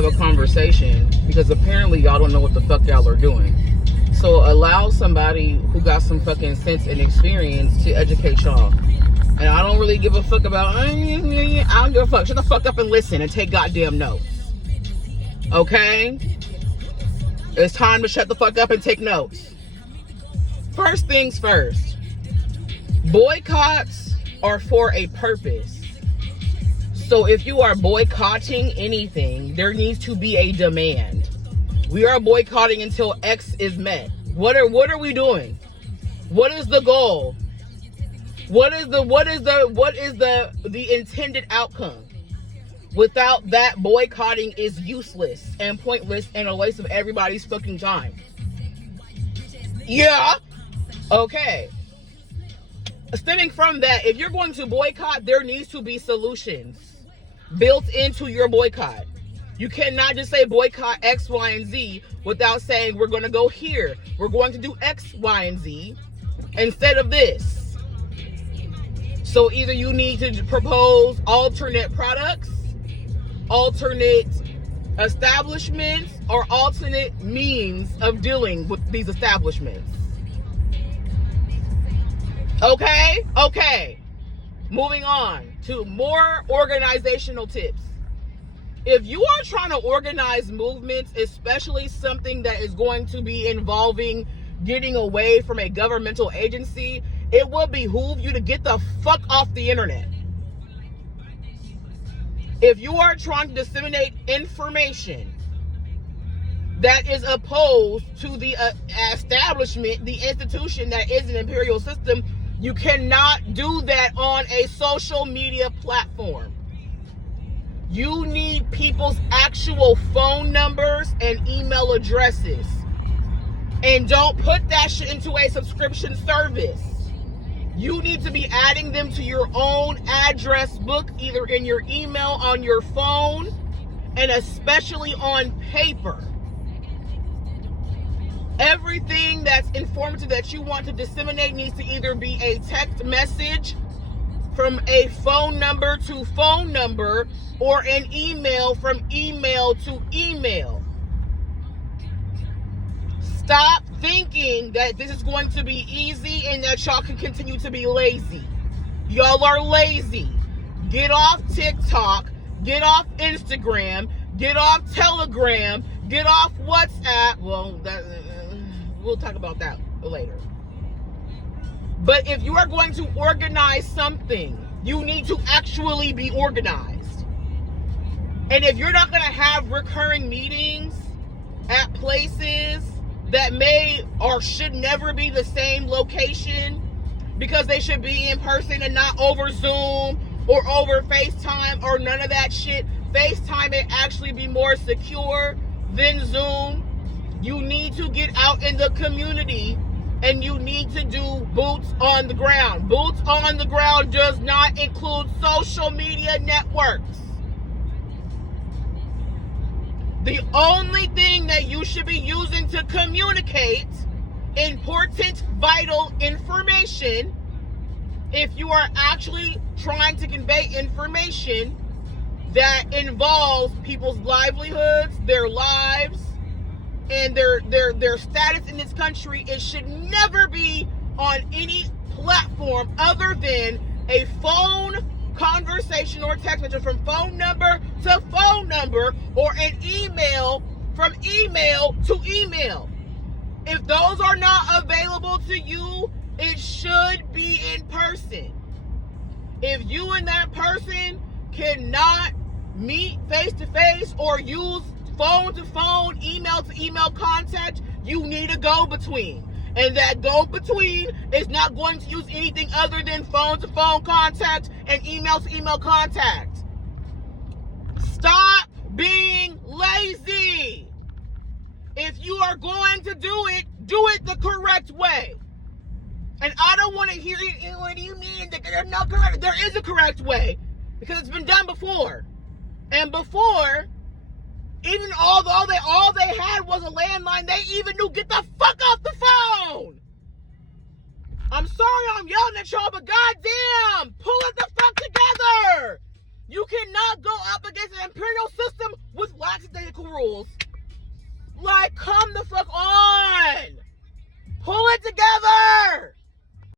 have a conversation, because apparently y'all don't know what the fuck y'all are doing. So allow somebody who got some fucking sense and experience to educate y'all. And I don't really give a fuck about, I don't give a fuck. Shut the fuck up and listen and take goddamn notes. Okay? It's time to shut the fuck up and take notes. First things first. Boycotts are for a purpose. So if you are boycotting anything, there needs to be a demand. We are boycotting until X is met. What are we doing? What is the goal? What is the intended outcome? Without that, boycotting is useless and pointless and a waste of everybody's fucking time. Yeah. Okay. Stemming from that, if you're going to boycott, there needs to be solutions built into your boycott. You cannot just say boycott X, Y, and Z without saying we're going to go here. We're going to do X, Y, and Z instead of this. So either you need to propose alternate products, alternate establishments, or alternate means of dealing with these establishments. Okay. Moving on to more organizational tips. If you are trying to organize movements, especially something that is going to be involving getting away from a governmental agency, it will behoove you to get the fuck off the internet. If you are trying to disseminate information that is opposed to the establishment, the institution that is an imperial system, you cannot do that on a social media platform. You need people's actual phone numbers and email addresses. And don't put that shit into a subscription service. You need to be adding them to your own address book, either in your email, on your phone, and especially on paper. Everything that's informative that you want to disseminate needs to either be a text message from a phone number to phone number, or an email from email to email. Stop thinking that this is going to be easy and that y'all can continue to be lazy. Y'all are lazy. Get off TikTok, get off Instagram, get off Telegram, get off WhatsApp. Well, we'll talk about that later. But if you are going to organize something, you need to actually be organized. And if you're not going to have recurring meetings at places that may or should never be the same location, because they should be in person and not over Zoom or over FaceTime or none of that shit. FaceTime may actually be more secure than Zoom. You need to get out in the community and you need to do boots on the ground. Boots on the ground does not include social media networks. The only thing that you should be using to communicate important, vital information, if you are actually trying to convey information that involves people's livelihoods, their lives, and their status in this country, it should never be on any platform other than a phone conversation or text message from phone number to phone number, or an email from email to email. If those are not available to you, it should be in person. If you and that person cannot meet face to face or use phone to phone, email to email contact, you need a go-between. And that go-between is not going to use anything other than phone-to-phone contact and email-to-email contact. Stop being lazy. If you are going to do it the correct way. And I don't want to hear it. What do you mean? There's no correct? There is a correct way, because it's been done before. And before, even although all they had was a landline, they even knew, get the fuck off the phone. I'm sorry I'm yelling at y'all, but goddamn, pull it the fuck together. You cannot go up against an imperial system with lackadaisical rules